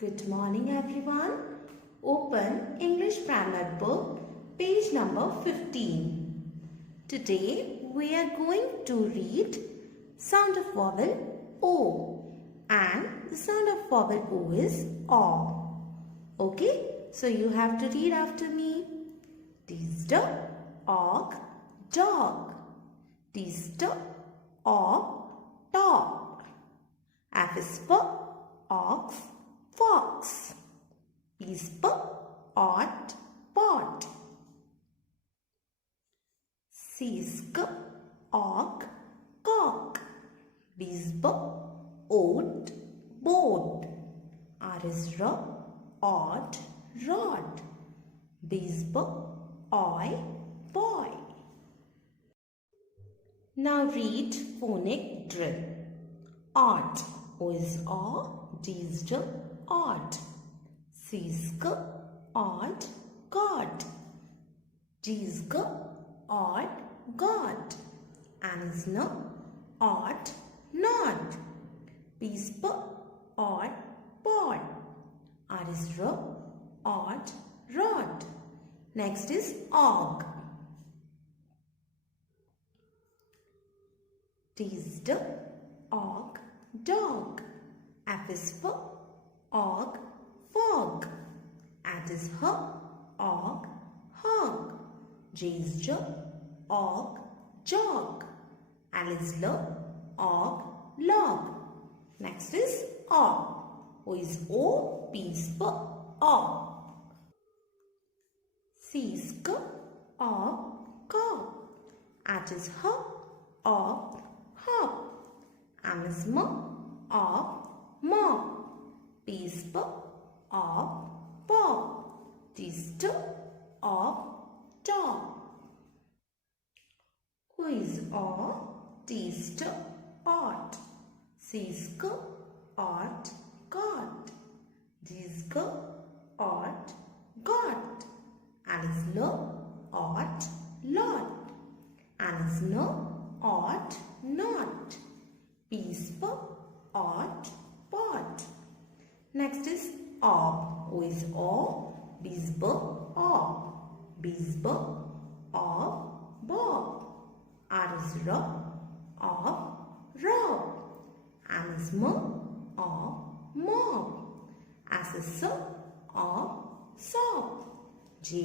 Good morning everyone. Open English Grammar book, page number 15. Today we are going to read sound of vowel O, and the sound of vowel O is O. Okay, so you have to read after me. T-st, og, dog. T-st, og, dog. F is for ox, fox. P is for odd, pot. C is k, og, cock. B is b, oat, boat. R is r, odd, rod. B is b, oi, boy. Now read phonic drill. Odd. O is o, D is d, odd. C is g, odd, god. G is g, odd, god. N is n, odd, nod. P is p, odd, pod. R is r, odd, rod. Next is og. T is d, og, dog. F is for og, fog. At is h, og, hog. J is j, og, jog. L is l, og, log. Next is o. O is o, P is for o. C is k, og, cock. At is h, og, hop. M is m, of, mop. P is p, of, pop. T is t, of, top. O is o, T is t, ot. C is k, ot, got. G is g, ot, got. L is l, ot, lot. N is n, ot, not. P is p, ot, pot. Next is ob. O is o, B is b, ob. B is b, ob, bob. R is r, ob, rob. M is m, ob, mob. S is s, ob, sob. G